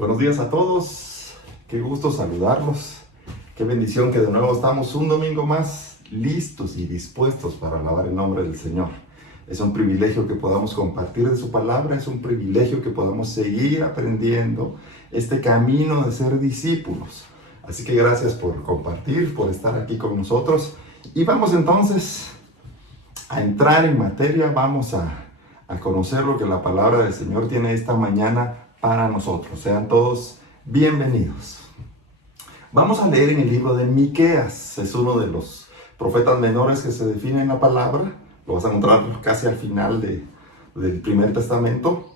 Buenos días a todos, qué gusto saludarlos, qué bendición que de nuevo estamos un domingo más listos y dispuestos para alabar el nombre del Señor. Es un privilegio que podamos compartir de su palabra, es un privilegio que podamos seguir aprendiendo este camino de ser discípulos. Así que gracias por compartir, por estar aquí con nosotros. Y vamos entonces a entrar en materia, vamos a conocer lo que la palabra del Señor tiene esta mañana para nosotros. Sean todos bienvenidos. Vamos a leer en el libro de Miqueas. Es uno de los profetas menores que se define en la palabra. Lo vas a encontrar casi al final del Primer Testamento.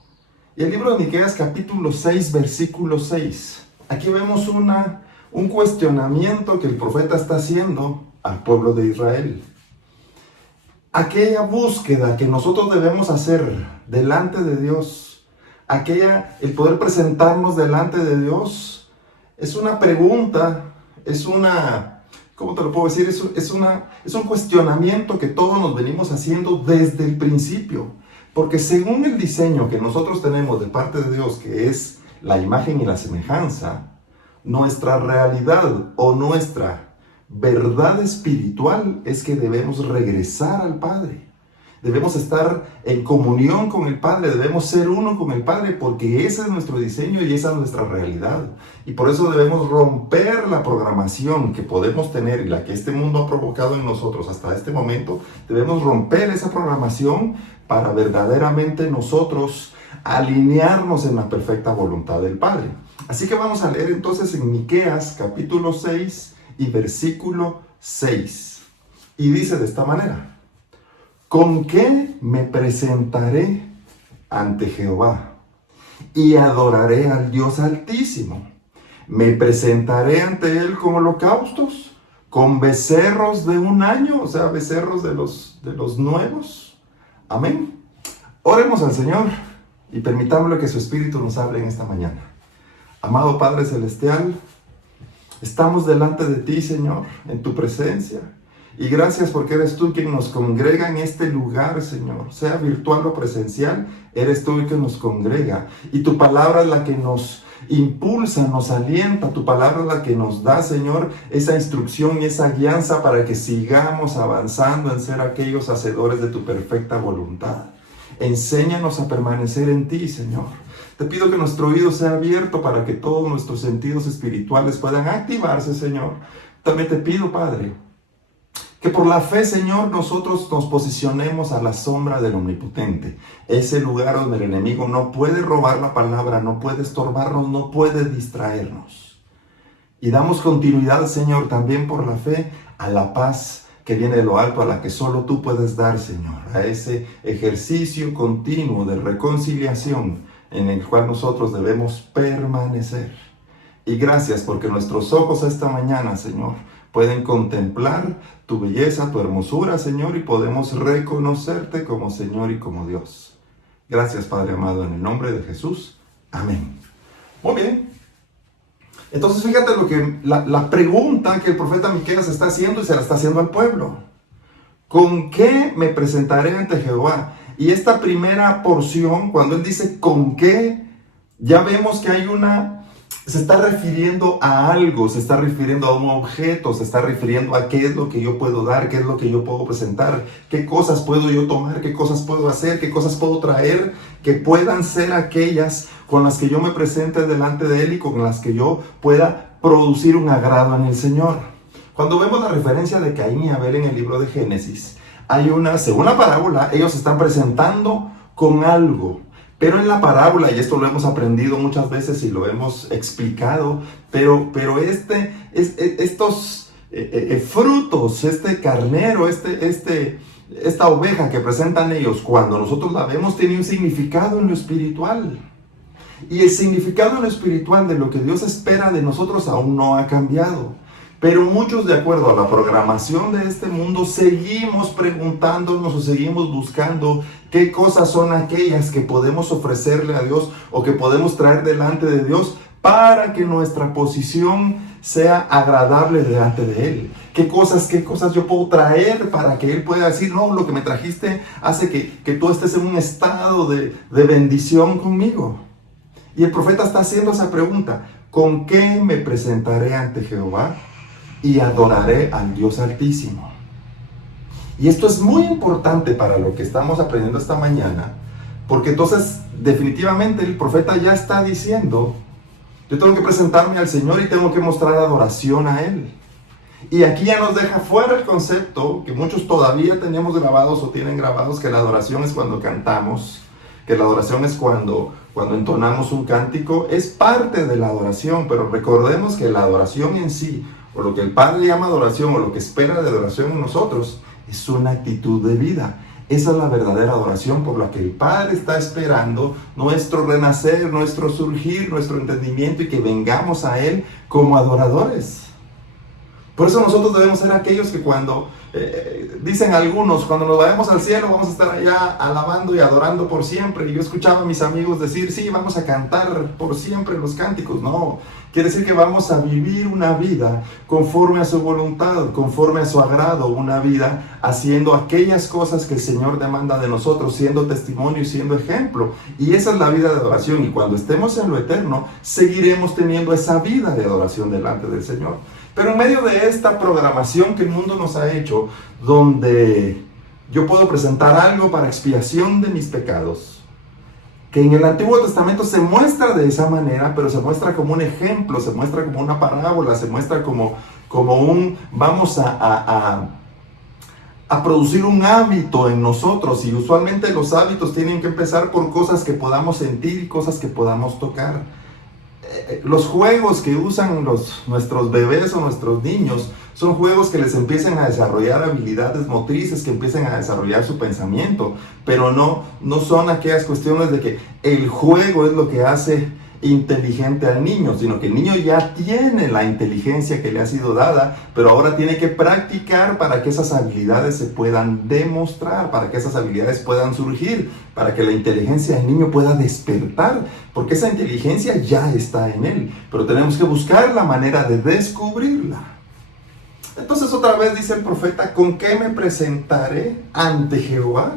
Y el libro de Miqueas, capítulo 6, versículo 6. Aquí vemos un cuestionamiento que el profeta está haciendo al pueblo de Israel. Aquella búsqueda que nosotros debemos hacer delante de Dios, el poder presentarnos delante de Dios, es una pregunta, ¿cómo te lo puedo decir? Es un cuestionamiento que todos nos venimos haciendo desde el principio. Porque según el diseño que nosotros tenemos de parte de Dios, que es la imagen y la semejanza, nuestra realidad o nuestra verdad espiritual es que debemos regresar al Padre. Debemos estar en comunión con el Padre, debemos ser uno con el Padre, porque ese es nuestro diseño y esa es nuestra realidad. Y por eso debemos romper la programación que podemos tener y la que este mundo ha provocado en nosotros hasta este momento. Debemos romper esa programación para verdaderamente nosotros alinearnos en la perfecta voluntad del Padre. Así que vamos a leer entonces en Miqueas capítulo 6 y versículo 6. Y dice de esta manera: ¿con qué me presentaré ante Jehová y adoraré al Dios Altísimo? ¿Me presentaré ante Él con holocaustos, con becerros de un año, o sea, becerros de los nuevos? Amén. Oremos al Señor y permitámosle que su Espíritu nos hable en esta mañana. Amado Padre Celestial, estamos delante de ti, Señor, en tu presencia. Y gracias porque eres tú quien nos congrega en este lugar, Señor. Sea virtual o presencial, eres tú el que nos congrega. Y tu palabra es la que nos impulsa, nos alienta. Tu palabra es la que nos da, Señor, esa instrucción y esa guianza para que sigamos avanzando en ser aquellos hacedores de tu perfecta voluntad. Enséñanos a permanecer en ti, Señor. Te pido que nuestro oído sea abierto para que todos nuestros sentidos espirituales puedan activarse, Señor. También te pido, Padre, que por la fe, Señor, nosotros nos posicionemos a la sombra del Omnipotente. Ese lugar donde el enemigo no puede robar la palabra, no puede estorbarnos, no puede distraernos. Y damos continuidad, Señor, también por la fe a la paz que viene de lo alto, a la que solo tú puedes dar, Señor. A ese ejercicio continuo de reconciliación en el cual nosotros debemos permanecer. Y gracias porque nuestros ojos esta mañana, Señor, pueden contemplar tu belleza, tu hermosura, Señor, y podemos reconocerte como Señor y como Dios. Gracias, Padre amado, en el nombre de Jesús. Amén. Muy bien. Entonces, fíjate la pregunta que el profeta Miqueas está haciendo y se la está haciendo al pueblo. ¿Con qué me presentaré ante Jehová? Y esta primera porción, cuando él dice ¿con qué?, ya vemos que se está refiriendo a algo, se está refiriendo a un objeto, se está refiriendo a qué es lo que yo puedo dar, qué es lo que yo puedo presentar, qué cosas puedo yo tomar, qué cosas puedo hacer, qué cosas puedo traer, que puedan ser aquellas con las que yo me presente delante de Él y con las que yo pueda producir un agrado en el Señor. Cuando vemos la referencia de Caín y Abel en el libro de Génesis, según la parábola, ellos se están presentando con algo. Pero en la parábola, y esto lo hemos aprendido muchas veces y lo hemos explicado, pero estos frutos, este carnero, esta oveja que presentan ellos, cuando nosotros la vemos, tiene un significado en lo espiritual. Y el significado en lo espiritual de lo que Dios espera de nosotros aún no ha cambiado. Pero muchos, de acuerdo a la programación de este mundo, seguimos preguntándonos o seguimos buscando qué cosas son aquellas que podemos ofrecerle a Dios o que podemos traer delante de Dios para que nuestra posición sea agradable delante de Él. ¿Qué cosas yo puedo traer para que Él pueda decir, no, lo que me trajiste hace que tú estés en un estado de bendición conmigo? Y el profeta está haciendo esa pregunta: ¿con qué me presentaré ante Jehová y adoraré al Dios Altísimo? Y esto es muy importante para lo que estamos aprendiendo esta mañana, porque entonces definitivamente el profeta ya está diciendo: yo tengo que presentarme al Señor y tengo que mostrar adoración a Él. Y aquí ya nos deja fuera el concepto que muchos todavía tenemos grabados o tienen grabados, que la adoración es cuando cantamos, que la adoración es cuando entonamos un cántico. Es parte de la adoración, pero recordemos que la adoración en sí, o lo que el Padre llama adoración, o lo que espera de adoración en nosotros, es una actitud de vida. Esa es la verdadera adoración por la que el Padre está esperando nuestro renacer, nuestro surgir, nuestro entendimiento, y que vengamos a Él como adoradores. Por eso nosotros debemos ser aquellos que cuando, dicen algunos, cuando nos vayamos al cielo vamos a estar allá alabando y adorando por siempre. Y yo escuchaba a mis amigos decir: sí, vamos a cantar por siempre los cánticos. No, quiere decir que vamos a vivir una vida conforme a su voluntad, conforme a su agrado, una vida haciendo aquellas cosas que el Señor demanda de nosotros, siendo testimonio y siendo ejemplo. Y esa es la vida de adoración, y cuando estemos en lo eterno, seguiremos teniendo esa vida de adoración delante del Señor. Pero en medio de esta programación que el mundo nos ha hecho, donde yo puedo presentar algo para expiación de mis pecados, que en el Antiguo Testamento se muestra de esa manera, pero se muestra como un ejemplo, se muestra como una parábola, se muestra como un, vamos a producir un hábito en nosotros, y usualmente los hábitos tienen que empezar por cosas que podamos sentir y cosas que podamos tocar. Los juegos que usan nuestros bebés o nuestros niños son juegos que les empiezan a desarrollar habilidades motrices, que empiecen a desarrollar su pensamiento, pero no son aquellas cuestiones de que el juego es lo que hace inteligente al niño, sino que el niño ya tiene la inteligencia que le ha sido dada, pero ahora tiene que practicar para que esas habilidades se puedan demostrar, para que esas habilidades puedan surgir, para que la inteligencia del niño pueda despertar, porque esa inteligencia ya está en él, pero tenemos que buscar la manera de descubrirla. Entonces otra vez dice el profeta: ¿con qué me presentaré ante Jehová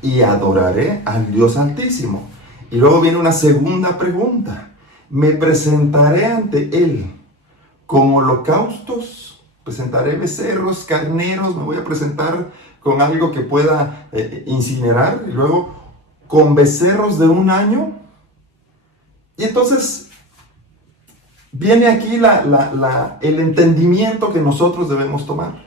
y adoraré al Dios Altísimo? Y luego viene una segunda pregunta: ¿me presentaré ante Él con holocaustos? ¿Presentaré becerros, carneros? ¿Me voy a presentar con algo que pueda incinerar? Y luego, ¿con becerros de un año? Y entonces viene aquí el entendimiento que nosotros debemos tomar.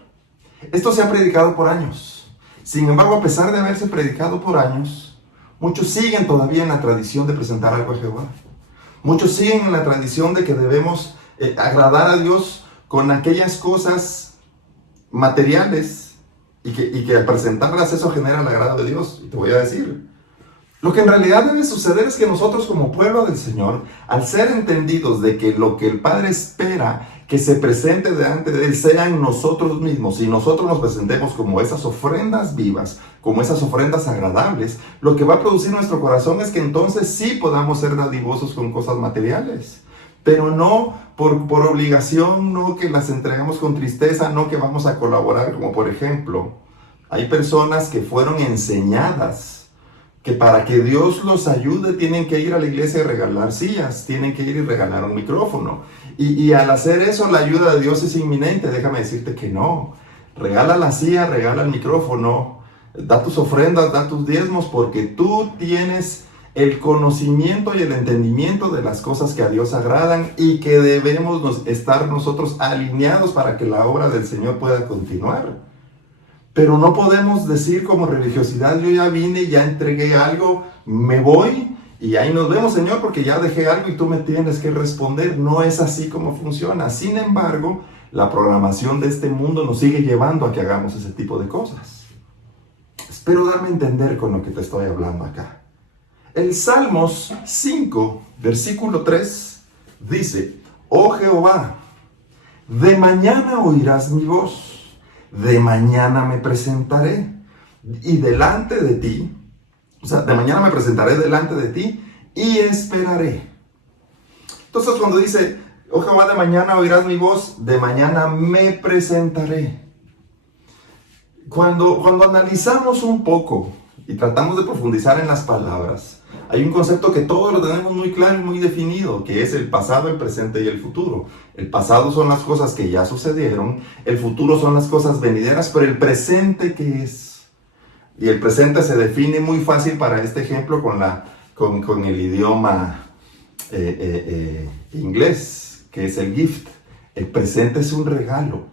Esto se ha predicado por años. Sin embargo, a pesar de haberse predicado por años, muchos siguen todavía en la tradición de presentar algo a Jehová. Muchos siguen en la tradición de que debemos agradar a Dios con aquellas cosas materiales, y que al presentarlas eso genera el agrado de Dios. Y te voy a decir, lo que en realidad debe suceder es que nosotros, como pueblo del Señor, al ser entendidos de que lo que el Padre espera que se presente delante de Él sea en nosotros mismos, y nosotros nos presentemos como esas ofrendas vivas, como esas ofrendas agradables, lo que va a producir nuestro corazón es que entonces sí podamos ser dadivosos con cosas materiales, pero no por obligación, no que las entregamos con tristeza, no que vamos a colaborar. Como por ejemplo, hay personas que fueron enseñadas que para que Dios los ayude tienen que ir a la iglesia y regalar sillas, tienen que ir y regalar un micrófono. Y al hacer eso la ayuda de Dios es inminente. Déjame decirte que no. Regala la silla, regala el micrófono, da tus ofrendas, da tus diezmos, porque tú tienes el conocimiento y el entendimiento de las cosas que a Dios agradan y que debemos estar nosotros alineados para que la obra del Señor pueda continuar. Pero no podemos decir como religiosidad: yo ya vine, ya entregué algo, me voy y ahí nos vemos, Señor, porque ya dejé algo y tú me tienes que responder. No es así como funciona. Sin embargo, la programación de este mundo nos sigue llevando a que hagamos ese tipo de cosas. Espero darme a entender con lo que te estoy hablando acá. El Salmos 5, versículo 3, dice: Oh Jehová, de mañana oirás mi voz. De mañana me presentaré y delante de ti, de mañana me presentaré delante de ti y esperaré. Entonces cuando dice: oh Jehová, de mañana oirás mi voz, de mañana me presentaré. Cuando analizamos un poco y tratamos de profundizar en las palabras, hay un concepto que todos lo tenemos muy claro y muy definido, que es el pasado, el presente y el futuro. El pasado son las cosas que ya sucedieron, el futuro son las cosas venideras, pero el presente, ¿qué es? Y el presente se define muy fácil para este ejemplo con el idioma inglés, que es el gift. El presente es un regalo.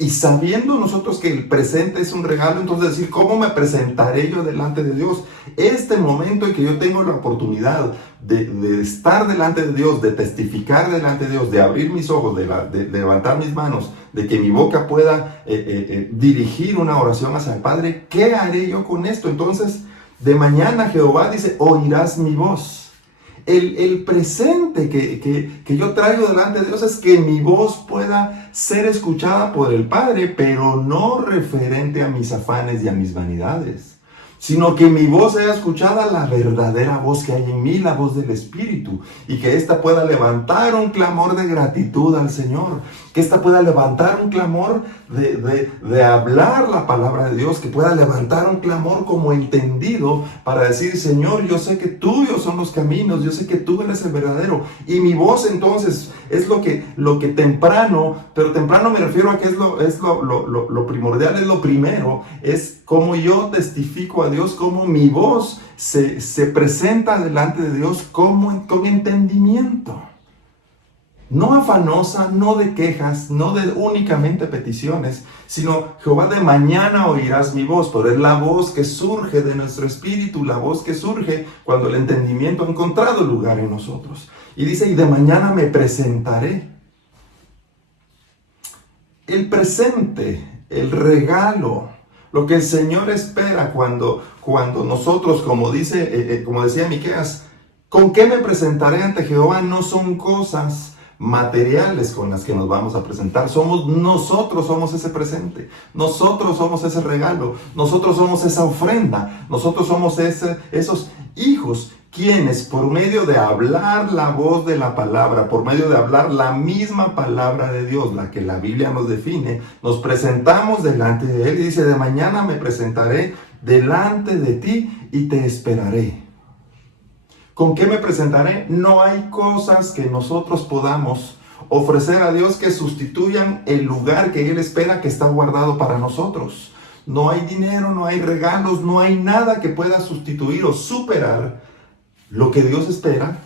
Y sabiendo nosotros que el presente es un regalo, entonces decir, ¿cómo me presentaré yo delante de Dios? Este momento en que yo tengo la oportunidad de estar delante de Dios, de testificar delante de Dios, de abrir mis ojos, de levantar mis manos, de que mi boca pueda dirigir una oración hacia el Padre, ¿qué haré yo con esto? Entonces, de mañana Jehová dice, oirás mi voz. El presente que yo traigo delante de Dios es que mi voz pueda ser escuchada por el Padre, pero no referente a mis afanes y a mis vanidades, sino que mi voz sea escuchada, la verdadera voz que hay en mí, la voz del Espíritu, y que ésta pueda levantar un clamor de gratitud al Señor, que ésta pueda levantar un clamor de hablar la palabra de Dios, que pueda levantar un clamor como entendido para decir, Señor, yo sé que tuyos son los caminos, yo sé que tú eres el verdadero, y mi voz entonces es lo que temprano, pero temprano me refiero a que es lo primordial, es lo primero, es como yo testifico a Dios, como mi voz se presenta delante de Dios con entendimiento. No afanosa, no de quejas, no de únicamente peticiones, sino Jehová, de mañana oirás mi voz, pero es la voz que surge de nuestro espíritu, la voz que surge cuando el entendimiento ha encontrado lugar en nosotros. Y dice, y de mañana me presentaré. El presente, el regalo, lo que el Señor espera cuando nosotros, como decía Miqueas, ¿con qué me presentaré ante Jehová? No son cosas materiales con las que nos vamos a presentar. Nosotros somos ese presente, nosotros somos ese regalo, nosotros somos esa ofrenda, nosotros somos esos hijos quienes por medio de hablar la voz de la palabra, por medio de hablar la misma palabra de Dios, la que la Biblia nos define, nos presentamos delante de Él y dice, de mañana me presentaré delante de ti y te esperaré. ¿Con qué me presentaré? No hay cosas que nosotros podamos ofrecer a Dios que sustituyan el lugar que Él espera que está guardado para nosotros. No hay dinero, no hay regalos, no hay nada que pueda sustituir o superar lo que Dios espera,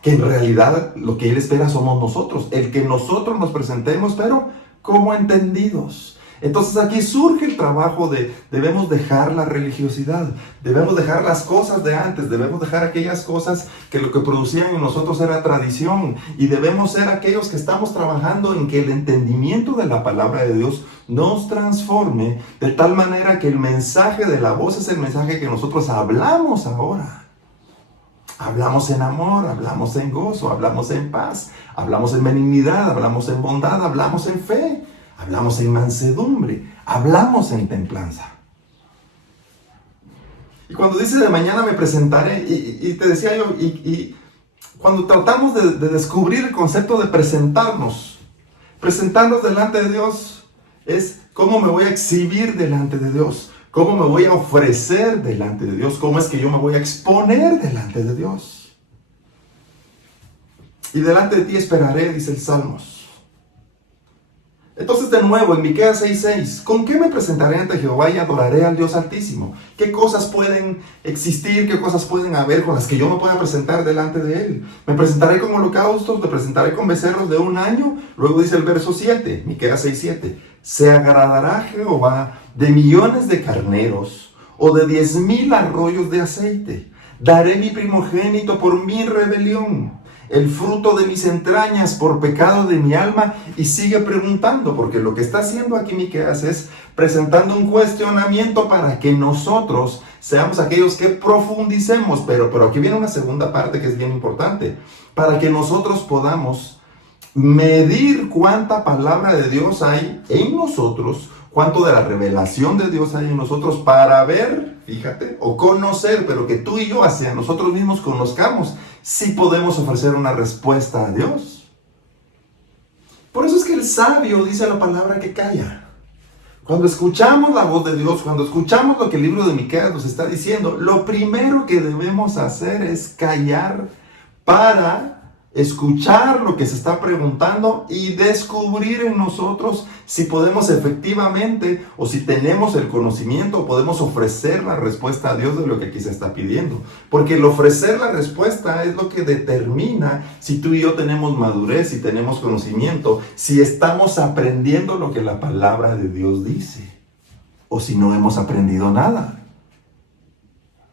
que en realidad lo que Él espera somos nosotros. El que nosotros nos presentemos, pero como entendidos. Entonces aquí surge el trabajo debemos dejar la religiosidad, debemos dejar las cosas de antes, debemos dejar aquellas cosas que lo que producían en nosotros era tradición, y debemos ser aquellos que estamos trabajando en que el entendimiento de la palabra de Dios nos transforme de tal manera que el mensaje de la voz es el mensaje que nosotros hablamos ahora. Hablamos en amor, hablamos en gozo, hablamos en paz, hablamos en benignidad, hablamos en bondad, hablamos en fe. Hablamos en mansedumbre, hablamos en templanza. Y cuando dice de mañana me presentaré, y te decía yo, y cuando tratamos de descubrir el concepto de presentarnos delante de Dios, es cómo me voy a exhibir delante de Dios, cómo me voy a ofrecer delante de Dios, cómo es que yo me voy a exponer delante de Dios. Y delante de ti esperaré, dice el Salmos. Entonces de nuevo en Miqueas 6:6, ¿con qué me presentaré ante Jehová y adoraré al Dios Altísimo? ¿Qué cosas pueden existir, qué cosas pueden haber con las que yo me pueda presentar delante de Él? ¿Me presentaré con holocaustos? ¿Me presentaré con becerros de un año? Luego dice el verso 7, Miqueas 6:7, ¿se agradará Jehová de millones de carneros o de 10,000 arroyos de aceite? Daré mi primogénito por mi rebelión, el fruto de mis entrañas por pecado de mi alma. Y sigue preguntando, porque lo que está haciendo aquí Miqueas es presentando un cuestionamiento para que nosotros seamos aquellos que profundicemos, pero aquí viene una segunda parte que es bien importante, para que nosotros podamos medir cuánta palabra de Dios hay en nosotros, cuánto de la revelación de Dios hay en nosotros, para ver, fíjate, o conocer, pero que tú y yo hacia nosotros mismos conozcamos si podemos ofrecer una respuesta a Dios. Por eso es que el sabio dice la palabra que calla. Cuando escuchamos la voz de Dios, cuando escuchamos lo que el libro de Miqueas nos está diciendo, lo primero que debemos hacer es callar para escuchar lo que se está preguntando y descubrir en nosotros si podemos efectivamente o si tenemos el conocimiento o podemos ofrecer la respuesta a Dios de lo que aquí se está pidiendo. Porque el ofrecer la respuesta es lo que determina si tú y yo tenemos madurez, si tenemos conocimiento, si estamos aprendiendo lo que la palabra de Dios dice o si no hemos aprendido nada.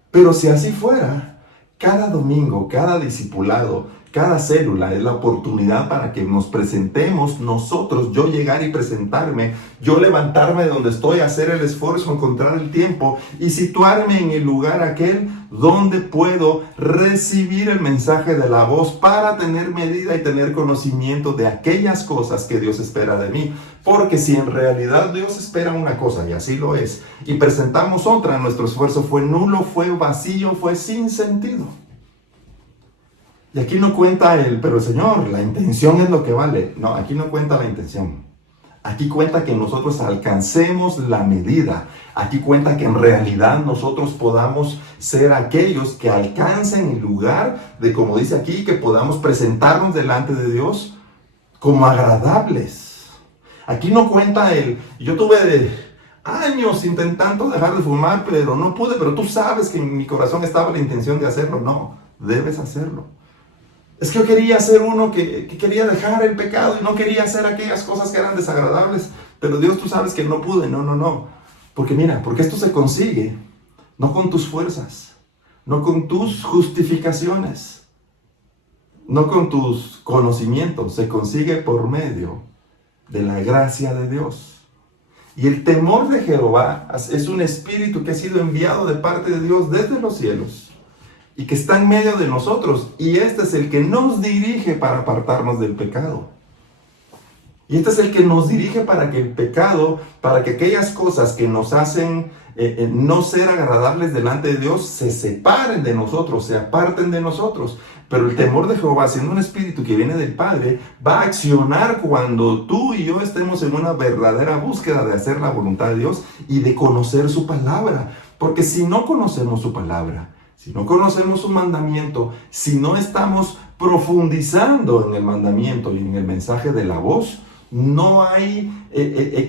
Pero si así fuera, cada domingo, cada discipulado, cada célula es la oportunidad para que nos presentemos nosotros, yo llegar y presentarme, yo levantarme de donde estoy, hacer el esfuerzo, encontrar el tiempo y situarme en el lugar aquel donde puedo recibir el mensaje de la voz para tener medida y tener conocimiento de aquellas cosas que Dios espera de mí. Porque si en realidad Dios espera una cosa, y así lo es, y presentamos otra, nuestro esfuerzo fue nulo, fue vacío, fue sin sentido. Y aquí no cuenta pero Señor, la intención es lo que vale. No, aquí no cuenta la intención. Aquí cuenta que nosotros alcancemos la medida. Aquí cuenta que en realidad nosotros podamos ser aquellos que alcancen el lugar de, como dice aquí, que podamos presentarnos delante de Dios como agradables. Aquí no cuenta yo tuve años intentando dejar de fumar, pero no pude, pero tú sabes que en mi corazón estaba la intención de hacerlo. No, debes hacerlo. Es que yo quería ser uno que quería dejar el pecado y no quería hacer aquellas cosas que eran desagradables. Pero Dios, tú sabes que no pude. No. Porque mira, porque esto se consigue no con tus fuerzas, no con tus justificaciones, no con tus conocimientos. Se consigue por medio de la gracia de Dios. Y el temor de Jehová es un espíritu que ha sido enviado de parte de Dios desde los cielos y que está en medio de nosotros, y este es el que nos dirige para apartarnos del pecado. Y este es el que nos dirige para que el pecado, para que aquellas cosas que nos hacen no ser agradables delante de Dios, se separen de nosotros, se aparten de nosotros. Pero el temor de Jehová, siendo un espíritu que viene del Padre, va a accionar cuando tú y yo estemos en una verdadera búsqueda de hacer la voluntad de Dios y de conocer su palabra. Porque si no conocemos su palabra, si no conocemos su mandamiento, si no estamos profundizando en el mandamiento y en el mensaje de la voz, no hay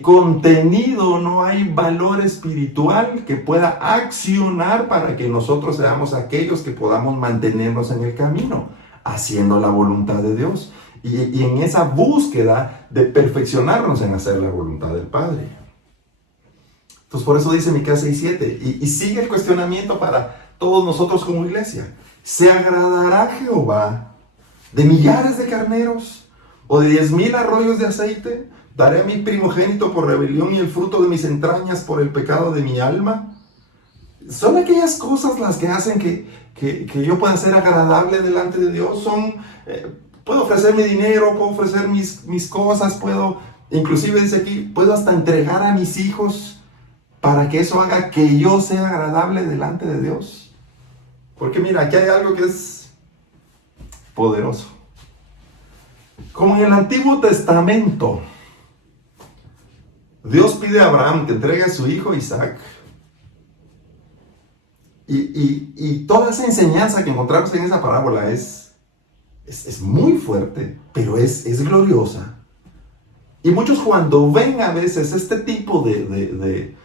contenido, no hay valor espiritual que pueda accionar para que nosotros seamos aquellos que podamos mantenernos en el camino, haciendo la voluntad de Dios y en esa búsqueda de perfeccionarnos en hacer la voluntad del Padre. Entonces por eso dice Miqueas 6:7 y sigue el cuestionamiento para todos nosotros como iglesia. ¿Se agradará Jehová de millares de carneros o de 10,000 arroyos de aceite? ¿Daré a mi primogénito por rebelión y el fruto de mis entrañas por el pecado de mi alma? Son aquellas cosas las que hacen que yo pueda ser agradable delante de Dios. Puedo ofrecer mi dinero, puedo ofrecer mis cosas, inclusive dice aquí, puedo hasta entregar a mis hijos para que eso haga que yo sea agradable delante de Dios. Porque mira, aquí hay algo que es poderoso. Como en el Antiguo Testamento, Dios pide a Abraham que entregue a su hijo Isaac. Y toda esa enseñanza que encontramos en esa parábola es muy fuerte, pero es gloriosa. Y muchos cuando ven a veces este tipo de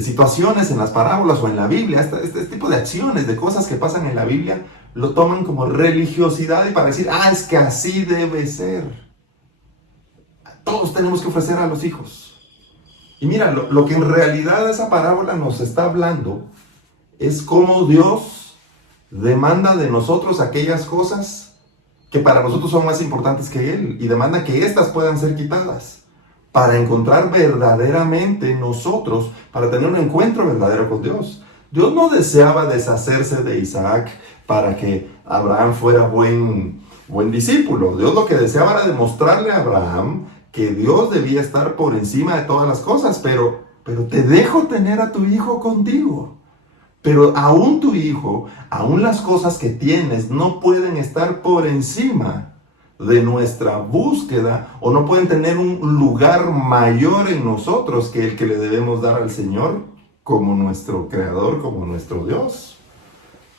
situaciones en las parábolas o en la Biblia, este tipo de acciones, de cosas que pasan en la Biblia, lo toman como religiosidad y para decir, es que así debe ser. Todos tenemos que ofrecer a los hijos. Y mira, lo que en realidad esa parábola nos está hablando es cómo Dios demanda de nosotros aquellas cosas que para nosotros son más importantes que Él y demanda que éstas puedan ser quitadas para encontrar verdaderamente nosotros, para tener un encuentro verdadero con Dios. Dios no deseaba deshacerse de Isaac para que Abraham fuera buen discípulo. Dios lo que deseaba era demostrarle a Abraham que Dios debía estar por encima de todas las cosas, pero te dejo tener a tu hijo contigo. Pero aún tu hijo, aún las cosas que tienes no pueden estar por encima de nuestra búsqueda o no pueden tener un lugar mayor en nosotros que el que le debemos dar al Señor como nuestro Creador, como nuestro Dios.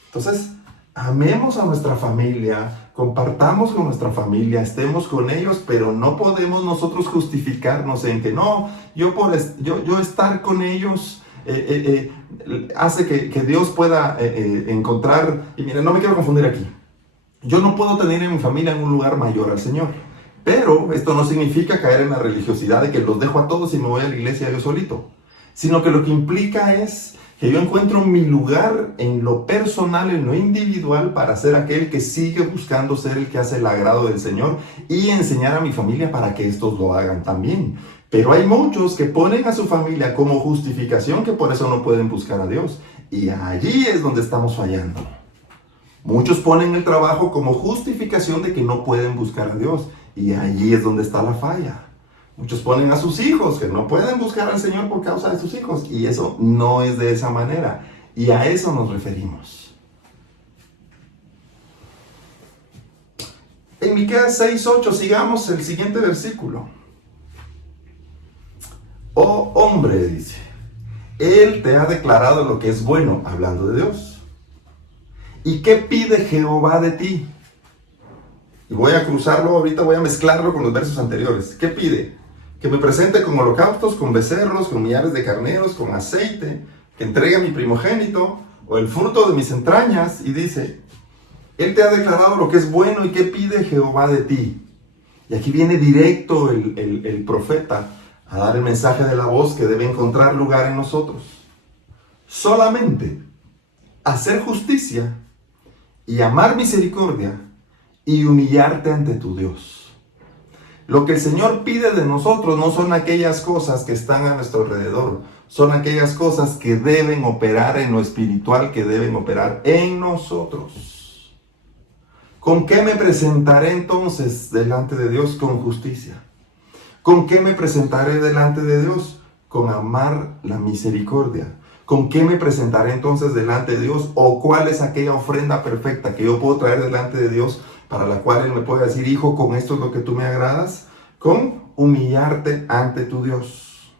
Entonces, amemos a nuestra familia, compartamos con nuestra familia, estemos con ellos, pero no podemos nosotros justificarnos en que no, yo estar con ellos hace que Dios pueda encontrar, y miren, no me quiero confundir aquí. Yo no puedo tener en mi familia en un lugar mayor al Señor. Pero esto no significa caer en la religiosidad de que los dejo a todos y me voy a la iglesia yo solito. Sino que lo que implica es que yo encuentro mi lugar en lo personal, en lo individual, para ser aquel que sigue buscando ser el que hace el agrado del Señor y enseñar a mi familia para que estos lo hagan también. Pero hay muchos que ponen a su familia como justificación que por eso no pueden buscar a Dios. Y allí es donde estamos fallando. Muchos ponen el trabajo como justificación de que no pueden buscar a Dios. Y allí es donde está la falla. Muchos ponen a sus hijos que no pueden buscar al Señor por causa de sus hijos. Y eso no es de esa manera. Y a eso nos referimos. En Miqueas 6:8, sigamos el siguiente versículo. Oh hombre, dice, Él te ha declarado lo que es bueno, hablando de Dios. ¿Y qué pide Jehová de ti? Y voy a cruzarlo ahorita, voy a mezclarlo con los versos anteriores. ¿Qué pide? Que me presente con holocaustos, con becerros, con millares de carneros, con aceite, que entregue a mi primogénito, o el fruto de mis entrañas. Y dice, Él te ha declarado lo que es bueno, ¿y qué pide Jehová de ti? Y aquí viene directo el profeta a dar el mensaje de la voz que debe encontrar lugar en nosotros. Solamente hacer justicia y amar misericordia y humillarte ante tu Dios. Lo que el Señor pide de nosotros no son aquellas cosas que están a nuestro alrededor, son aquellas cosas que deben operar en lo espiritual, que deben operar en nosotros. ¿Con qué me presentaré entonces delante de Dios? Con justicia. ¿Con qué me presentaré delante de Dios? Con amar la misericordia. ¿Con qué me presentaré entonces delante de Dios? ¿O cuál es aquella ofrenda perfecta que yo puedo traer delante de Dios para la cual Él me puede decir, hijo, con esto es lo que tú me agradas? Con humillarte ante tu Dios.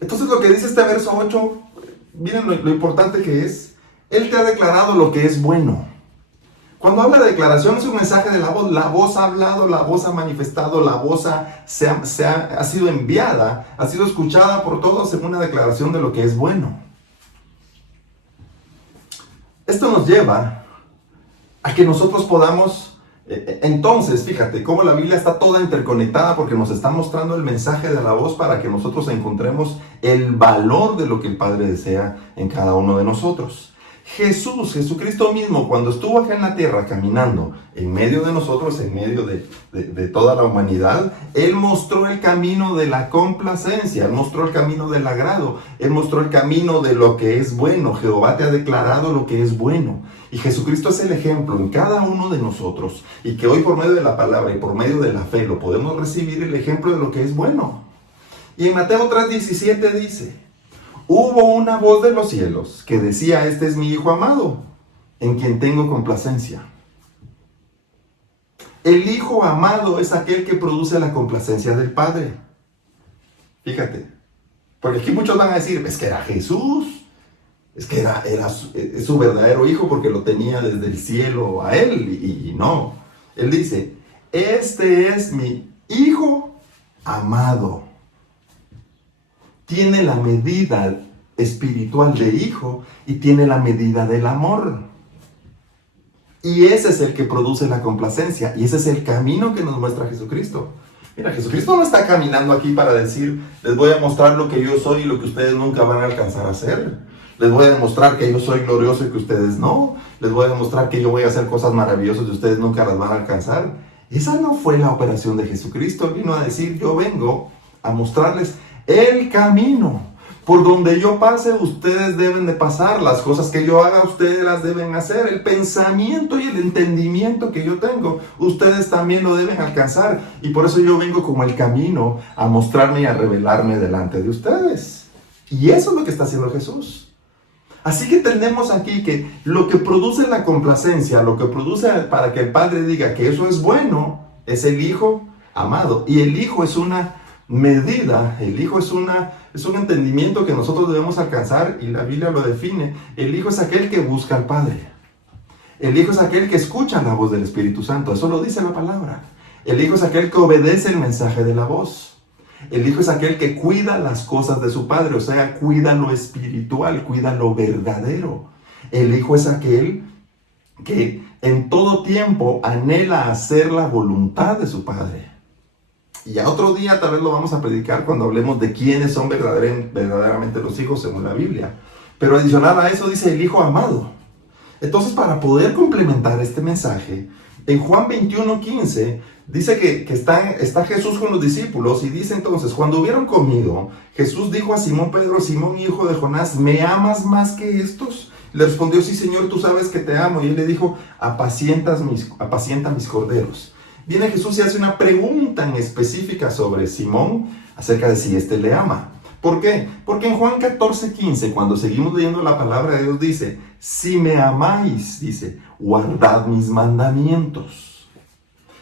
Entonces lo que dice este verso 8, miren lo importante que es. Él te ha declarado lo que es bueno. Cuando habla de declaración es un mensaje de la voz ha hablado, la voz ha manifestado, la voz ha sido enviada, ha sido escuchada por todos en una declaración de lo que es bueno. Esto nos lleva a que nosotros podamos, entonces, fíjate cómo la Biblia está toda interconectada porque nos está mostrando el mensaje de la voz para que nosotros encontremos el valor de lo que el Padre desea en cada uno de nosotros. Jesucristo mismo, cuando estuvo acá en la tierra caminando en medio de nosotros, en medio de toda la humanidad, Él mostró el camino de la complacencia, Él mostró el camino del agrado, Él mostró el camino de lo que es bueno. Jehová te ha declarado lo que es bueno. Y Jesucristo es el ejemplo en cada uno de nosotros. Y que hoy por medio de la palabra y por medio de la fe lo podemos recibir el ejemplo de lo que es bueno. Y en Mateo 3:17 dice, hubo una voz de los cielos que decía, este es mi Hijo amado, en quien tengo complacencia. El Hijo amado es aquel que produce la complacencia del Padre. Fíjate, porque aquí muchos van a decir, es que era Jesús, es que era su verdadero Hijo porque lo tenía desde el cielo a Él, y no. Él dice, este es mi Hijo amado. Tiene la medida espiritual de hijo y tiene la medida del amor. Y ese es el que produce la complacencia. Y ese es el camino que nos muestra Jesucristo. Mira, Jesucristo no está caminando aquí para decir, les voy a mostrar lo que yo soy y lo que ustedes nunca van a alcanzar a hacer. Les voy a demostrar que yo soy glorioso y que ustedes no. Les voy a demostrar que yo voy a hacer cosas maravillosas y ustedes nunca las van a alcanzar. Esa no fue la operación de Jesucristo. Él vino a decir, yo vengo a mostrarles el camino. Por donde yo pase, ustedes deben de pasar. Las cosas que yo haga, ustedes las deben hacer. El pensamiento y el entendimiento que yo tengo, ustedes también lo deben alcanzar. Y por eso yo vengo como el camino a mostrarme y a revelarme delante de ustedes. Y eso es lo que está haciendo Jesús. Así que tenemos aquí que lo que produce la complacencia, lo que produce para que el Padre diga que eso es bueno, es el Hijo amado. Y el Hijo es una medida, el Hijo es un entendimiento que nosotros debemos alcanzar, y la Biblia lo define. El Hijo es aquel que busca al Padre. El Hijo es aquel que escucha la voz del Espíritu Santo. Eso lo dice la palabra. El Hijo es aquel que obedece el mensaje de la voz. El Hijo es aquel que cuida las cosas de su Padre, o sea, cuida lo espiritual, cuida lo verdadero. El Hijo es aquel que en todo tiempo anhela hacer la voluntad de su Padre. Y a otro día tal vez lo vamos a predicar cuando hablemos de quiénes son verdaderamente los hijos según la Biblia. Pero adicional a eso dice el Hijo amado. Entonces, para poder complementar este mensaje, en Juan 21:15 dice que está Jesús con los discípulos y dice entonces, cuando hubieron comido, Jesús dijo a Simón Pedro: Simón, hijo de Jonás, ¿me amas más que estos? Le respondió: sí, Señor, tú sabes que te amo. Y él le dijo: apacienta mis corderos. Viene Jesús y hace una pregunta en específica sobre Simón acerca de si éste le ama. ¿Por qué? Porque en Juan 14:15, cuando seguimos leyendo la palabra de Dios, dice: si me amáis, dice, guardad mis mandamientos.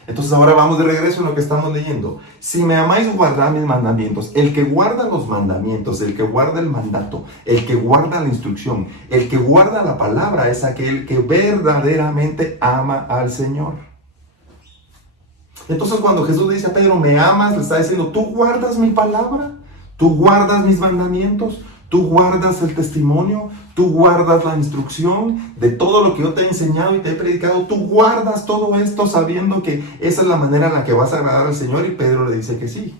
Entonces ahora vamos de regreso en lo que estamos leyendo. Si me amáis, guardad mis mandamientos. El que guarda los mandamientos, el que guarda el mandato, el que guarda la instrucción, el que guarda la palabra, es aquel que verdaderamente ama al Señor. Entonces cuando Jesús le dice a Pedro: ¿me amas?, le está diciendo: ¿tú guardas mi palabra? ¿Tú guardas mis mandamientos? ¿Tú guardas el testimonio? ¿Tú guardas la instrucción de todo lo que yo te he enseñado y te he predicado? ¿Tú guardas todo esto sabiendo que esa es la manera en la que vas a agradar al Señor? Y Pedro le dice que sí.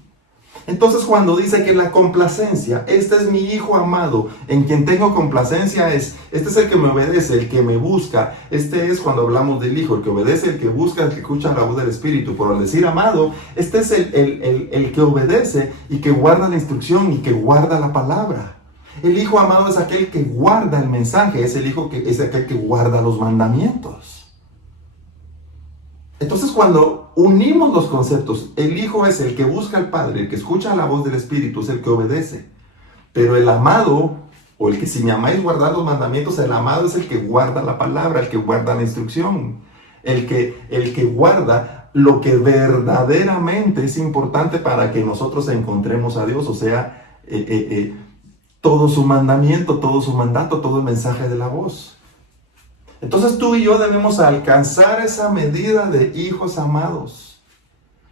Entonces cuando dice que la complacencia, este es mi Hijo amado, en quien tengo complacencia, este es el que me obedece, el que me busca. Este es cuando hablamos del Hijo, el que obedece, el que busca, el que escucha la voz del Espíritu. Por decir amado, este es el que obedece y que guarda la instrucción y que guarda la palabra. El Hijo amado es aquel que guarda el mensaje, es aquel que guarda los mandamientos. Entonces cuando unimos los conceptos, el Hijo es el que busca al Padre, el que escucha la voz del Espíritu, es el que obedece. Pero el amado, o el que si me amáis guardar los mandamientos, el amado es el que guarda la palabra, el que guarda la instrucción, el que guarda lo que verdaderamente es importante para que nosotros encontremos a Dios, o sea, todo su mandamiento, todo su mandato, todo el mensaje de la voz. Entonces tú y yo debemos alcanzar esa medida de hijos amados.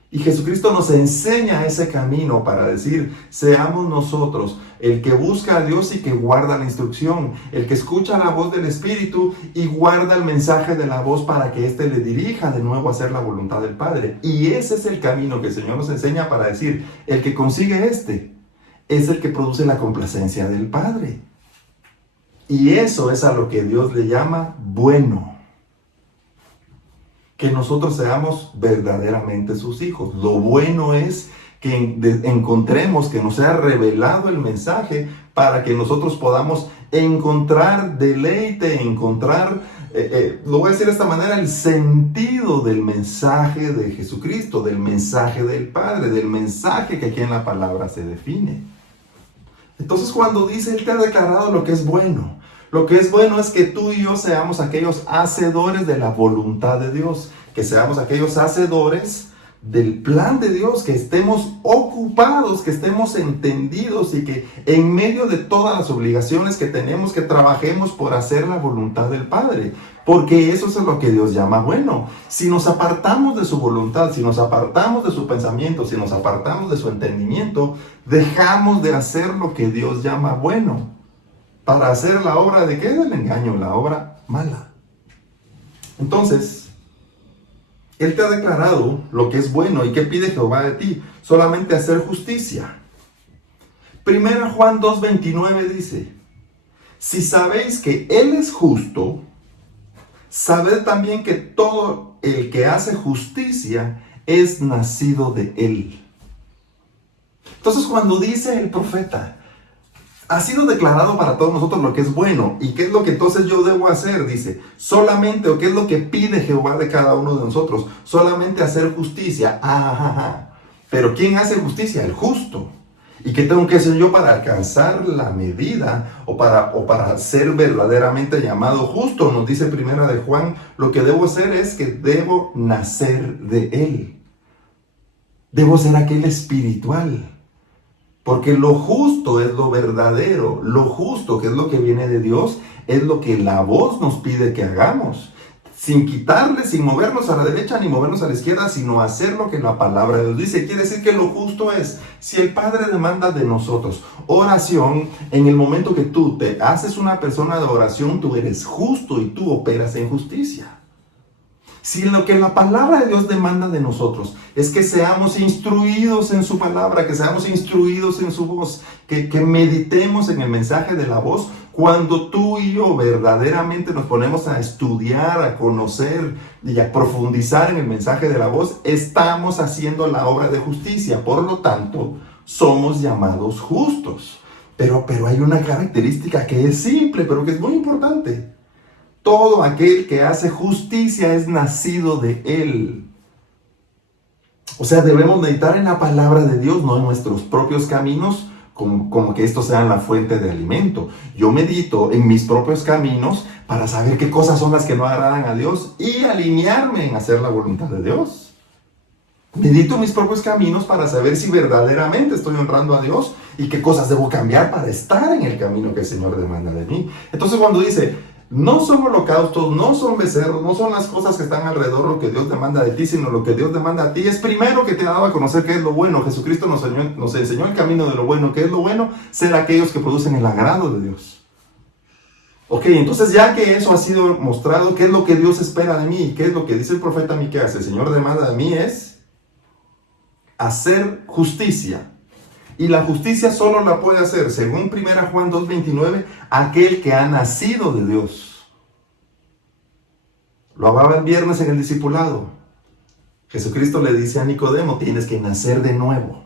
Y Jesucristo nos enseña ese camino para decir: seamos nosotros el que busca a Dios y que guarda la instrucción, el que escucha la voz del Espíritu y guarda el mensaje de la voz para que éste le dirija de nuevo a hacer la voluntad del Padre. Y ese es el camino que el Señor nos enseña para decir: el que consigue es el que produce la complacencia del Padre. Y eso es a lo que Dios le llama bueno. Que nosotros seamos verdaderamente sus hijos. Lo bueno es que encontremos, que nos sea revelado el mensaje para que nosotros podamos encontrar deleite, lo voy a decir de esta manera, el sentido del mensaje de Jesucristo, del mensaje del Padre, del mensaje que aquí en la palabra se define. Entonces cuando dice: Él te ha declarado lo que es bueno. Lo que es bueno es que tú y yo seamos aquellos hacedores de la voluntad de Dios, que seamos aquellos hacedores del plan de Dios, que estemos ocupados, que estemos entendidos y que en medio de todas las obligaciones que tenemos, que trabajemos por hacer la voluntad del Padre, porque eso es lo que Dios llama bueno. Si nos apartamos de su voluntad, si nos apartamos de su pensamiento, si nos apartamos de su entendimiento, dejamos de hacer lo que Dios llama bueno, para hacer la obra de ¿qué? Del engaño, la obra mala. Entonces, Él te ha declarado lo que es bueno. ¿Y qué pide Jehová de ti? Solamente hacer justicia. 1 Juan 2:29 dice: si sabéis que Él es justo, sabed también que todo el que hace justicia es nacido de Él. Entonces cuando dice el profeta: ha sido declarado para todos nosotros lo que es bueno. ¿Y qué es lo que entonces yo debo hacer? Dice, solamente, o qué es lo que pide Jehová de cada uno de nosotros. Solamente hacer justicia. Pero ¿quién hace justicia? El justo. ¿Y qué tengo que hacer yo para alcanzar la medida o para ser verdaderamente llamado justo? Nos dice Primera de Juan, lo que debo hacer es que debo nacer de Él. Debo ser aquel espiritual. Porque lo justo es lo verdadero. Lo justo, que es lo que viene de Dios, es lo que la voz nos pide que hagamos. Sin quitarle, sin movernos a la derecha ni movernos a la izquierda, sino hacer lo que la palabra de Dios dice. Quiere decir que lo justo es, si el Padre demanda de nosotros oración, en el momento que tú te haces una persona de oración, tú eres justo y tú operas en justicia. Si lo que la palabra de Dios demanda de nosotros es que seamos instruidos en su palabra, que seamos instruidos en su voz, que meditemos en el mensaje de la voz, cuando tú y yo verdaderamente nos ponemos a estudiar, a conocer y a profundizar en el mensaje de la voz, estamos haciendo la obra de justicia. Por lo tanto, somos llamados justos. Pero hay una característica que es simple, pero que es muy importante. Todo aquel que hace justicia es nacido de Él. O sea, debemos meditar en la palabra de Dios, no en nuestros propios caminos, como que estos sean la fuente de alimento. Yo medito en mis propios caminos para saber qué cosas son las que no agradan a Dios y alinearme en hacer la voluntad de Dios. Medito mis propios caminos para saber si verdaderamente estoy honrando a Dios y qué cosas debo cambiar para estar en el camino que el Señor demanda de mí. Entonces cuando dice, no son holocaustos, no son becerros, no son las cosas que están alrededor lo que Dios demanda de ti, sino lo que Dios demanda a ti es primero que te ha dado a conocer qué es lo bueno. Jesucristo nos enseñó el camino de lo bueno. ¿Qué es lo bueno? Ser aquellos que producen el agrado de Dios. Ok, entonces ya que eso ha sido mostrado, ¿qué es lo que Dios espera de mí? ¿Qué es lo que dice el profeta Miqueas? El Señor demanda de mí es hacer justicia. Y la justicia solo la puede hacer, según 1 Juan 2:29, aquel que ha nacido de Dios. Lo hablaba el viernes en el discipulado. Jesucristo le dice a Nicodemo, tienes que nacer de nuevo.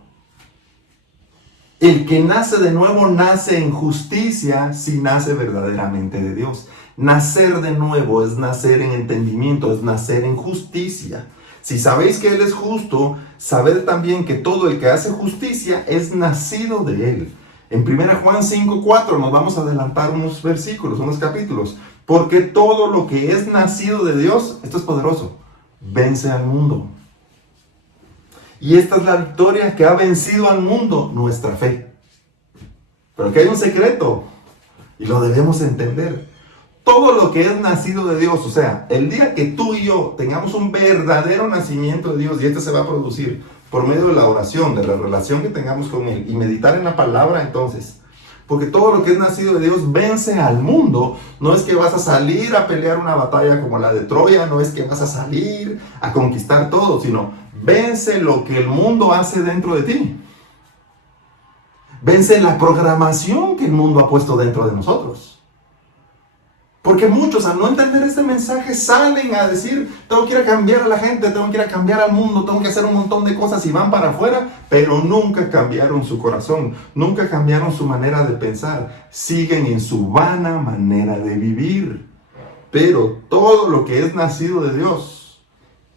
El que nace de nuevo nace en justicia si nace verdaderamente de Dios. Nacer de nuevo es nacer en entendimiento, es nacer en justicia. Si sabéis que Él es justo, sabed también que todo el que hace justicia es nacido de Él. En 1 Juan 5:4 nos vamos a adelantar unos versículos, unos capítulos. Porque todo lo que es nacido de Dios, esto es poderoso, vence al mundo. Y esta es la victoria que ha vencido al mundo, nuestra fe. Pero aquí hay un secreto y lo debemos entender. Todo lo que es nacido de Dios, o sea, el día que tú y yo tengamos un verdadero nacimiento de Dios, y este se va a producir por medio de la oración, de la relación que tengamos con Él, y meditar en la palabra entonces, porque todo lo que es nacido de Dios vence al mundo. No es que vas a salir a pelear una batalla como la de Troya, no es que vas a salir a conquistar todo, sino vence lo que el mundo hace dentro de ti. Vence la programación que el mundo ha puesto dentro de nosotros. Porque muchos, al no entender este mensaje, salen a decir, tengo que ir a cambiar a la gente, tengo que ir a cambiar al mundo, tengo que hacer un montón de cosas y van para afuera, pero nunca cambiaron su corazón, nunca cambiaron su manera de pensar, siguen en su vana manera de vivir. Pero todo lo que es nacido de Dios,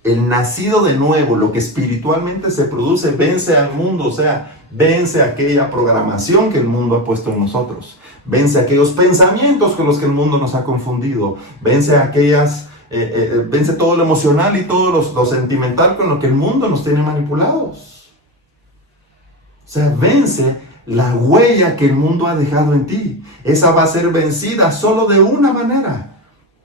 el nacido de nuevo, lo que espiritualmente se produce, vence al mundo, o sea, vence aquella programación que el mundo ha puesto en nosotros. Vence aquellos pensamientos con los que el mundo nos ha confundido. Vence vence todo lo emocional y todo lo sentimental con lo que el mundo nos tiene manipulados. O sea, vence la huella que el mundo ha dejado en ti. Esa va a ser vencida solo de una manera.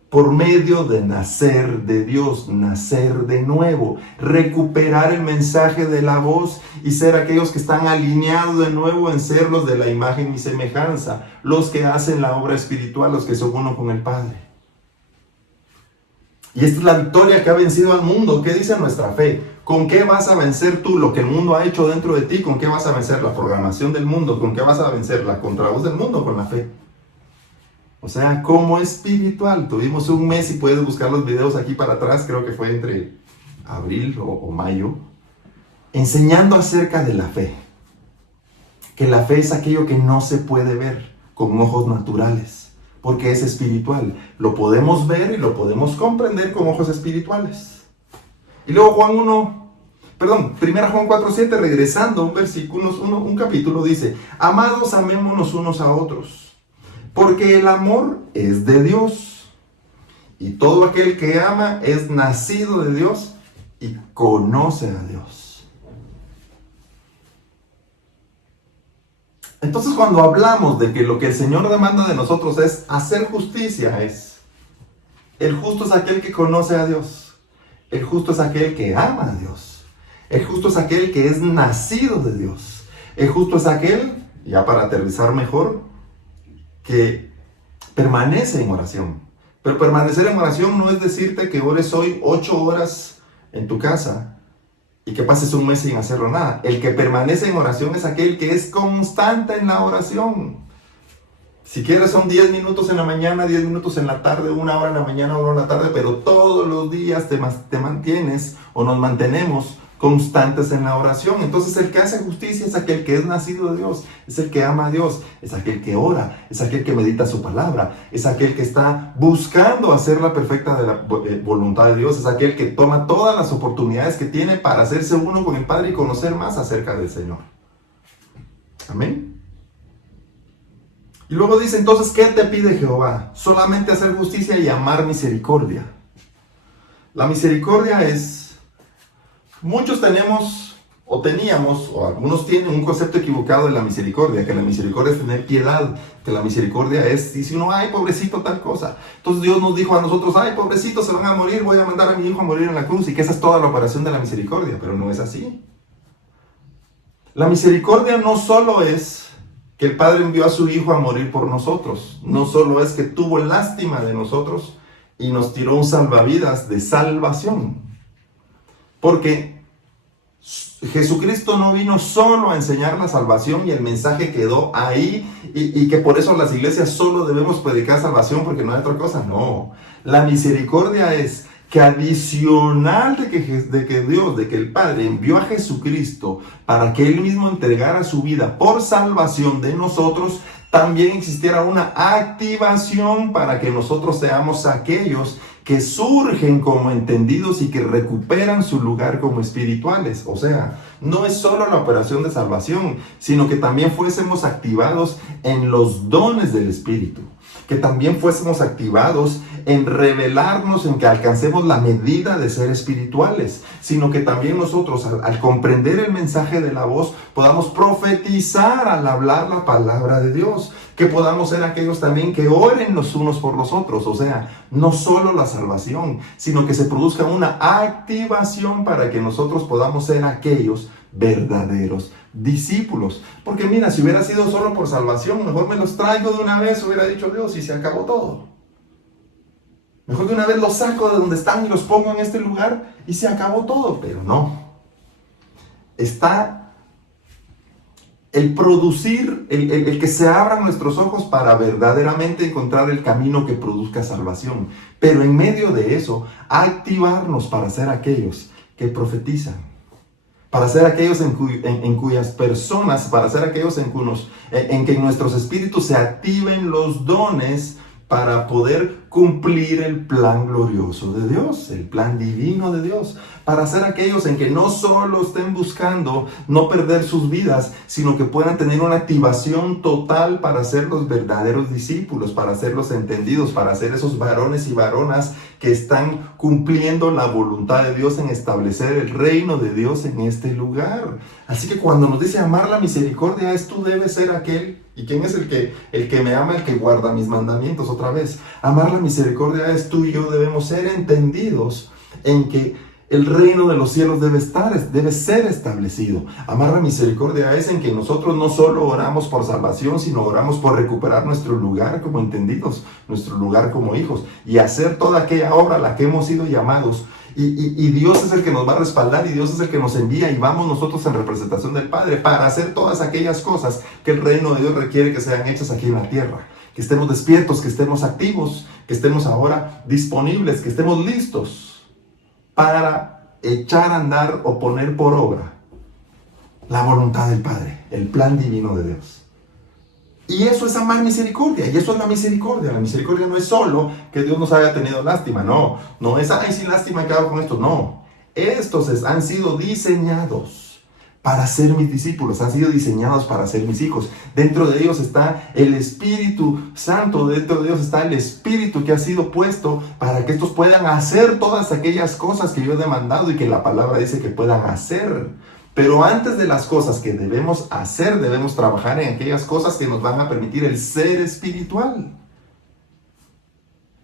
Por medio de nacer de Dios, nacer de nuevo, recuperar el mensaje de la voz y ser aquellos que están alineados de nuevo en ser los de la imagen y semejanza, los que hacen la obra espiritual, los que son uno con el Padre. Y esta es la victoria que ha vencido al mundo. ¿Qué dice nuestra fe? ¿Con qué vas a vencer tú lo que el mundo ha hecho dentro de ti? ¿Con qué vas a vencer la programación del mundo? ¿Con qué vas a vencer la contravoz del mundo? Con la fe. O sea, como espiritual. Tuvimos un mes y puedes buscar los videos aquí para atrás, creo que fue entre abril o mayo, enseñando acerca de la fe. Que la fe es aquello que no se puede ver con ojos naturales, porque es espiritual. Lo podemos ver y lo podemos comprender con ojos espirituales. Y luego Juan 1, Primera Juan 4:7, regresando un capítulo, dice: amados, amémonos unos a otros, porque el amor es de Dios, y todo aquel que ama es nacido de Dios y conoce a Dios. Entonces, cuando hablamos de que lo que el Señor demanda de nosotros es hacer justicia, el justo es aquel que conoce a Dios, el justo es aquel que ama a Dios, el justo es aquel que es nacido de Dios, el justo es aquel, ya para aterrizar mejor, que permanece en oración. Pero permanecer en oración no es decirte que ores hoy 8 horas en tu casa y que pases un mes sin hacerlo nada. El que permanece en oración es aquel que es constante en la oración. Si quieres son 10 minutos en la mañana, 10 minutos en la tarde, 1 hora en la mañana, 1 hora en la tarde, pero todos los días te mantienes o nos mantenemos constantes en la oración. Entonces el que hace justicia es aquel que es nacido de Dios, es el que ama a Dios, es aquel que ora, es aquel que medita su palabra, es aquel que está buscando hacer la perfecta de la voluntad de Dios, es aquel que toma todas las oportunidades que tiene para hacerse uno con el Padre y conocer más acerca del Señor. Amén. Y luego dice entonces, ¿qué te pide Jehová? Solamente hacer justicia y amar misericordia. La misericordia es, muchos tenemos o teníamos, o algunos tienen un concepto equivocado de la misericordia, que la misericordia es tener piedad, que la misericordia es, dice uno, ay pobrecito tal cosa. Entonces Dios nos dijo a nosotros, ay pobrecito se van a morir, voy a mandar a mi hijo a morir en la cruz, y que esa es toda la operación de la misericordia, pero no es así. La misericordia no solo es que el Padre envió a su Hijo a morir por nosotros. No solo es que tuvo lástima de nosotros y nos tiró un salvavidas de salvación. Porque Jesucristo no vino solo a enseñar la salvación y el mensaje quedó ahí y que por eso las iglesias solo debemos predicar salvación porque no hay otra cosa. No, la misericordia es que adicional de que el Padre envió a Jesucristo para que Él mismo entregara su vida por salvación de nosotros, también existiera una activación para que nosotros seamos aquellos que surgen como entendidos y que recuperan su lugar como espirituales. O sea, no es solo la operación de salvación, sino que también fuésemos activados en los dones del Espíritu, que también fuésemos activados en revelarnos, en que alcancemos la medida de ser espirituales, sino que también nosotros al comprender el mensaje de la voz podamos profetizar al hablar la palabra de Dios, que podamos ser aquellos también que oren los unos por los otros. O sea, no solo la salvación, sino que se produzca una activación para que nosotros podamos ser aquellos verdaderos discípulos. Porque mira, si hubiera sido solo por salvación, mejor me los traigo de una vez, hubiera dicho Dios, y se acabó todo. Mejor de una vez los saco de donde están y los pongo en este lugar y se acabó todo. Pero no. Está el producir, el que se abran nuestros ojos para verdaderamente encontrar el camino que produzca salvación. Pero en medio de eso, activarnos para ser aquellos que profetizan. Para ser aquellos en cuyas personas, para ser aquellos en que en nuestros espíritus se activen los dones para poder cumplir el plan glorioso de Dios, el plan divino de Dios, para ser aquellos en que no solo estén buscando no perder sus vidas, sino que puedan tener una activación total para ser los verdaderos discípulos, para ser los entendidos, para ser esos varones y varonas que están cumpliendo la voluntad de Dios en establecer el reino de Dios en este lugar. Así que cuando nos dice amar la misericordia, es tú debes ser aquel. ¿Y quién es el que me ama? El que guarda mis mandamientos. Otra vez, amar la misericordia es tú y yo debemos ser entendidos en que el reino de los cielos debe ser establecido. Amar la misericordia es en que nosotros no solo oramos por salvación, sino oramos por recuperar nuestro lugar como entendidos, nuestro lugar como hijos, y hacer toda aquella obra a la que hemos sido llamados. Y Dios es el que nos va a respaldar, y Dios es el que nos envía, y vamos nosotros en representación del Padre para hacer todas aquellas cosas que el reino de Dios requiere que sean hechas aquí en la tierra. Que estemos despiertos, que estemos activos, que estemos ahora disponibles, que estemos listos para echar a andar o poner por obra la voluntad del Padre, el plan divino de Dios. Y eso es amar misericordia, y eso es la misericordia. La misericordia no es solo que Dios nos haya tenido lástima, no es, ay, sí, lástima que hago con esto, no. Estos han sido diseñados para ser mis discípulos, han sido diseñados para ser mis hijos. Dentro de ellos está el Espíritu Santo, dentro de ellos está el Espíritu que ha sido puesto para que estos puedan hacer todas aquellas cosas que yo he demandado y que la palabra dice que puedan hacer. Pero antes de las cosas que debemos hacer, debemos trabajar en aquellas cosas que nos van a permitir el ser espiritual.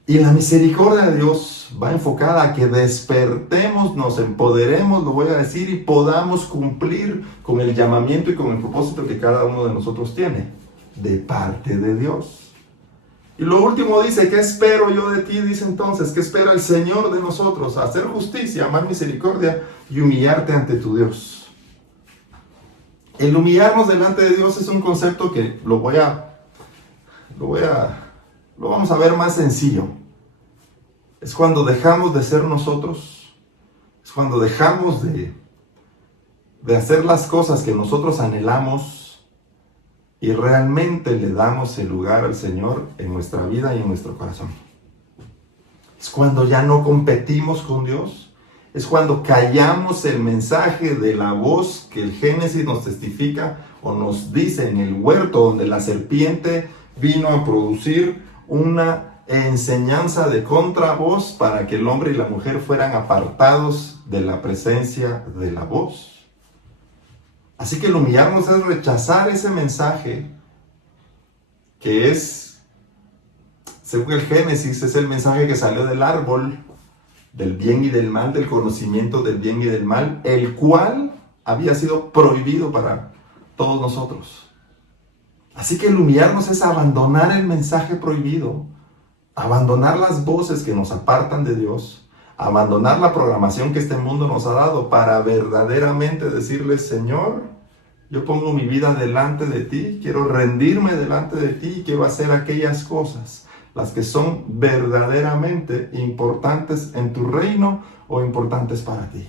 Y la misericordia de Dios va enfocada a que despertemos, nos empoderemos, lo voy a decir, y podamos cumplir con el llamamiento y con el propósito que cada uno de nosotros tiene, de parte de Dios. Y lo último dice, ¿qué espero yo de ti? Dice entonces, ¿qué espera el Señor de nosotros? Hacer justicia, amar misericordia y humillarte ante tu Dios. El humillarnos delante de Dios es un concepto que lo vamos a ver más sencillo. Es cuando dejamos de ser nosotros. Es cuando dejamos de hacer las cosas que nosotros anhelamos y realmente le damos el lugar al Señor en nuestra vida y en nuestro corazón. Es cuando ya no competimos con Dios. Es cuando callamos el mensaje de la voz que el Génesis nos testifica o nos dice en el huerto donde la serpiente vino a producir una enseñanza de contravoz para que el hombre y la mujer fueran apartados de la presencia de la voz. Así que el humillarnos es rechazar ese mensaje que es, según el Génesis, es el mensaje que salió del árbol del bien y del mal, del conocimiento del bien y del mal, el cual había sido prohibido para todos nosotros. Así que el humillarnos es abandonar el mensaje prohibido, abandonar las voces que nos apartan de Dios, abandonar la programación que este mundo nos ha dado para verdaderamente decirle, Señor, yo pongo mi vida delante de ti, quiero rendirme delante de ti y quiero hacer aquellas cosas, las que son verdaderamente importantes en tu reino o importantes para ti.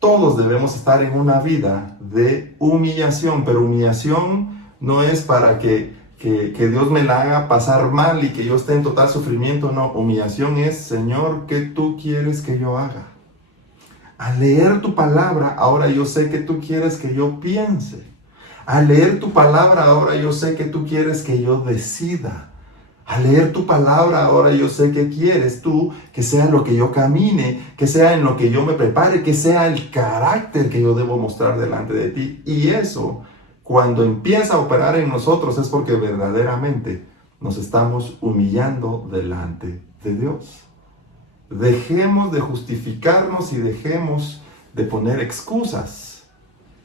Todos debemos estar en una vida de humillación, pero humillación no es para que Dios me la haga pasar mal y que yo esté en total sufrimiento. No, humillación es, Señor, ¿qué tú quieres que yo haga? Al leer tu palabra, ahora yo sé que tú quieres que yo piense. Al leer tu palabra, ahora yo sé que tú quieres que yo decida. Al leer tu palabra, ahora yo sé que quieres tú que sea lo que yo camine, que sea en lo que yo me prepare, que sea el carácter que yo debo mostrar delante de ti. Y eso, cuando empieza a operar en nosotros, es porque verdaderamente nos estamos humillando delante de Dios. Dejemos de justificarnos y dejemos de poner excusas.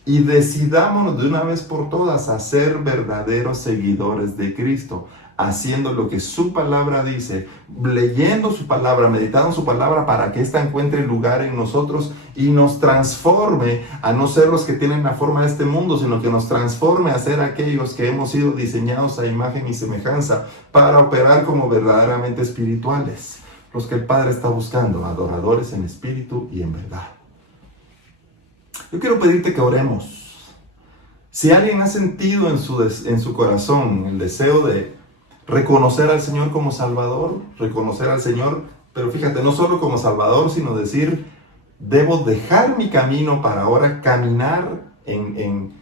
Y decidámonos de una vez por todas a ser verdaderos seguidores de Cristo, haciendo lo que su palabra dice, leyendo su palabra, meditando su palabra para que ésta encuentre lugar en nosotros y nos transforme a no ser los que tienen la forma de este mundo, sino que nos transforme a ser aquellos que hemos sido diseñados a imagen y semejanza para operar como verdaderamente espirituales, los que el Padre está buscando, adoradores en espíritu y en verdad. Yo quiero pedirte que oremos. Si alguien ha sentido en su corazón el deseo de reconocer al Señor como Salvador, reconocer al Señor, pero fíjate, no solo como Salvador, sino decir, debo dejar mi camino para ahora caminar en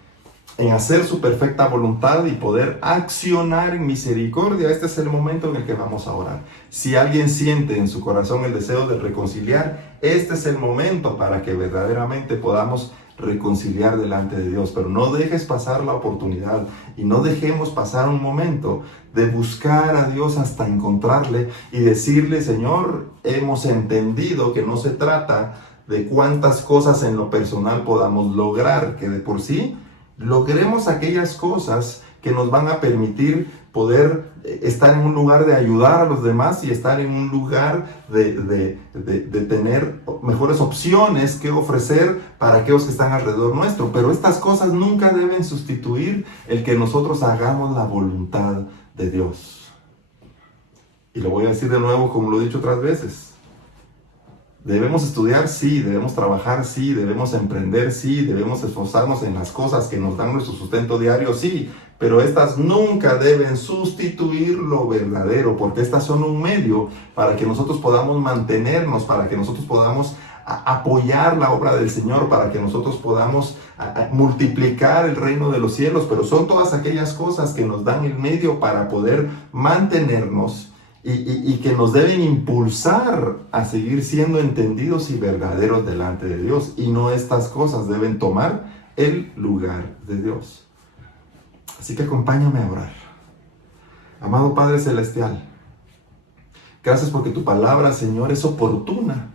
hacer su perfecta voluntad y poder accionar en misericordia. Este es el momento en el que vamos a orar. Si alguien siente en su corazón el deseo de reconciliar, este es el momento para que verdaderamente podamos reconciliar delante de Dios. Pero no dejes pasar la oportunidad y no dejemos pasar un momento de buscar a Dios hasta encontrarle y decirle, Señor, hemos entendido que no se trata de cuántas cosas en lo personal podamos lograr, que de por sí logremos aquellas cosas que nos van a permitir poder estar en un lugar de ayudar a los demás y estar en un lugar de tener mejores opciones que ofrecer para aquellos que están alrededor nuestro. Pero estas cosas nunca deben sustituir el que nosotros hagamos la voluntad de Dios. Y lo voy a decir de nuevo como lo he dicho otras veces. Debemos estudiar, sí, debemos trabajar, sí, debemos emprender, sí, debemos esforzarnos en las cosas que nos dan nuestro sustento diario, sí, pero estas nunca deben sustituir lo verdadero, porque estas son un medio para que nosotros podamos mantenernos, para que nosotros podamos apoyar la obra del Señor, para que nosotros podamos multiplicar el reino de los cielos, pero son todas aquellas cosas que nos dan el medio para poder mantenernos y que nos deben impulsar a seguir siendo entendidos y verdaderos delante de Dios, y no estas cosas deben tomar el lugar de Dios. Así que acompáñame a orar. Amado Padre Celestial, gracias porque tu palabra, Señor, es oportuna.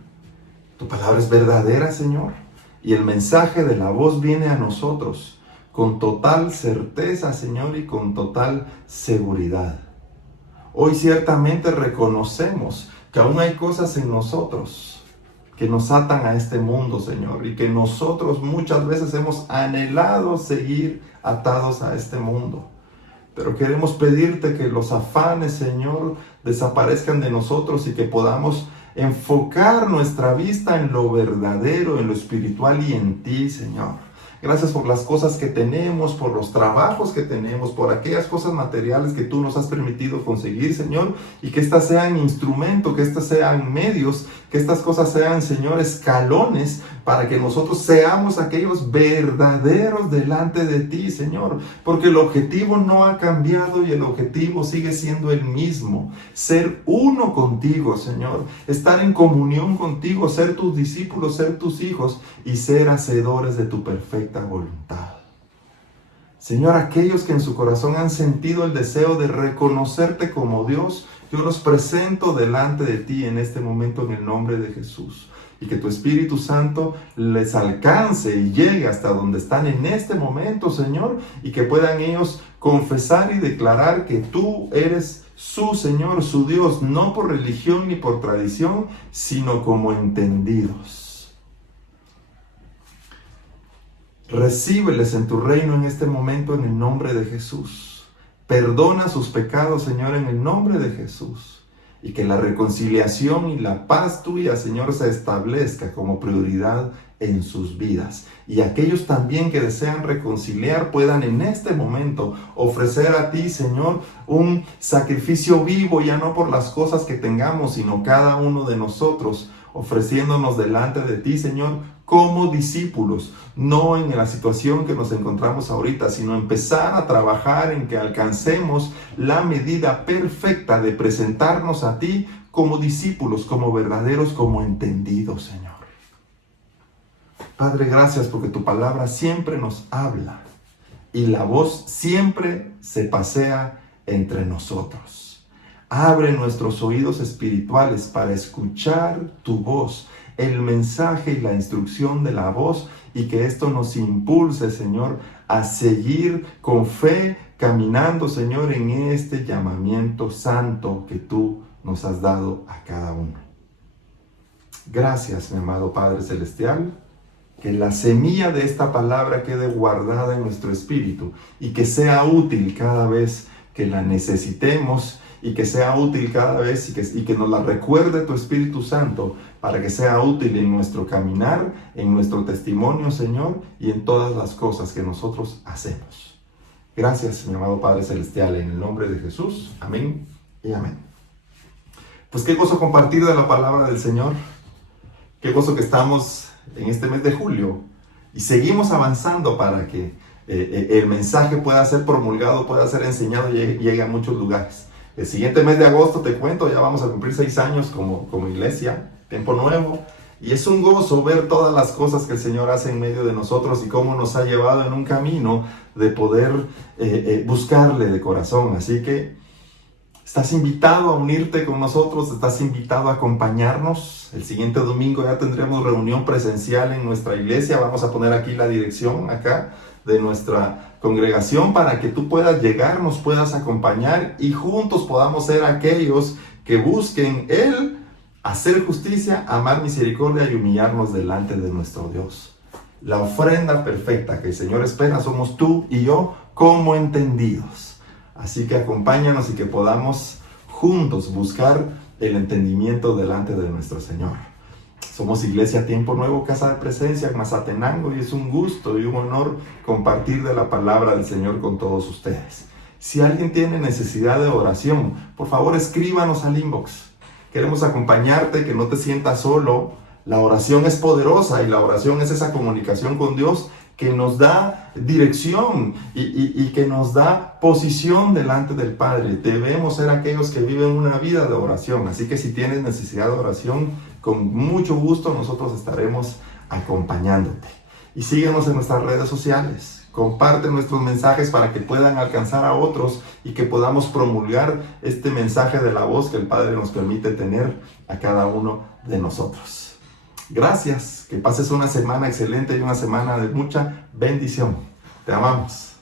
Tu palabra es verdadera, Señor, y el mensaje de la voz viene a nosotros con total certeza, Señor, y con total seguridad. Hoy ciertamente reconocemos que aún hay cosas en nosotros que nos atan a este mundo, Señor, y que nosotros muchas veces hemos anhelado seguir atados a este mundo. Pero queremos pedirte que los afanes, Señor, desaparezcan de nosotros y que podamos enfocar nuestra vista en lo verdadero, en lo espiritual y en ti, Señor. Gracias por las cosas que tenemos, por los trabajos que tenemos, por aquellas cosas materiales que tú nos has permitido conseguir, Señor, y que estas sean instrumentos, que estas sean medios, que estas cosas sean, Señor, escalones para que nosotros seamos aquellos verdaderos delante de ti, Señor, porque el objetivo no ha cambiado y el objetivo sigue siendo el mismo: ser uno contigo, Señor, estar en comunión contigo, ser tus discípulos, ser tus hijos y ser hacedores de tu perfecta voluntad. Señor, aquellos que en su corazón han sentido el deseo de reconocerte como Dios, yo los presento delante de ti en este momento en el nombre de Jesús. Y que tu Espíritu Santo les alcance y llegue hasta donde están en este momento, Señor, y que puedan ellos confesar y declarar que tú eres su Señor, su Dios, no por religión ni por tradición, sino como entendidos. Recíbeles en tu reino en este momento en el nombre de Jesús. Perdona sus pecados, Señor, en el nombre de Jesús. Y que la reconciliación y la paz tuya, Señor, se establezca como prioridad en sus vidas. Y aquellos también que desean reconciliar puedan en este momento ofrecer a ti, Señor, un sacrificio vivo, ya no por las cosas que tengamos, sino cada uno de nosotros ofreciéndonos delante de ti, Señor, como discípulos, no en la situación que nos encontramos ahorita, sino empezar a trabajar en que alcancemos la medida perfecta de presentarnos a ti como discípulos, como verdaderos, como entendidos, Señor. Padre, gracias porque tu palabra siempre nos habla y la voz siempre se pasea entre nosotros. Abre nuestros oídos espirituales para escuchar tu voz, el mensaje y la instrucción de la voz, y que esto nos impulse, Señor, a seguir con fe, caminando, Señor, en este llamamiento santo que tú nos has dado a cada uno. Gracias, mi amado Padre Celestial, que la semilla de esta palabra quede guardada en nuestro espíritu y que sea útil cada vez que la necesitemos, y que sea útil cada vez y que nos la recuerde tu Espíritu Santo para que sea útil en nuestro caminar, en nuestro testimonio, Señor, y en todas las cosas que nosotros hacemos. Gracias, mi amado Padre Celestial, en el nombre de Jesús. Amén y amén. Pues qué gozo compartir de la palabra del Señor. Qué gozo que estamos en este mes de julio y seguimos avanzando para que el mensaje pueda ser promulgado, pueda ser enseñado y llegue a muchos lugares. El siguiente mes de agosto, te cuento, ya vamos a cumplir 6 años como iglesia, tiempo nuevo. Y es un gozo ver todas las cosas que el Señor hace en medio de nosotros y cómo nos ha llevado en un camino de poder buscarle de corazón. Así que estás invitado a unirte con nosotros, estás invitado a acompañarnos. El siguiente domingo ya tendremos reunión presencial en nuestra iglesia. Vamos a poner aquí la dirección acá de nuestra congregación para que tú puedas llegar, nos puedas acompañar y juntos podamos ser aquellos que busquen el hacer justicia, amar misericordia y humillarnos delante de nuestro Dios. La ofrenda perfecta que el Señor espera somos tú y yo como entendidos. Así que acompáñanos y que podamos juntos buscar el entendimiento delante de nuestro Señor. Somos Iglesia Tiempo Nuevo, Casa de Presencia en Mazatenango, y es un gusto y un honor compartir de la palabra del Señor con todos ustedes. Si alguien tiene necesidad de oración, por favor escríbanos al inbox. Queremos acompañarte, que no te sientas solo. La oración es poderosa y la oración es esa comunicación con Dios que nos da dirección y que nos da posición delante del Padre. Debemos ser aquellos que viven una vida de oración. Así que si tienes necesidad de oración, con mucho gusto nosotros estaremos acompañándote. Y síguenos en nuestras redes sociales. Comparte nuestros mensajes para que puedan alcanzar a otros y que podamos promulgar este mensaje de la voz que el Padre nos permite tener a cada uno de nosotros. Gracias, que pases una semana excelente y una semana de mucha bendición. Te amamos.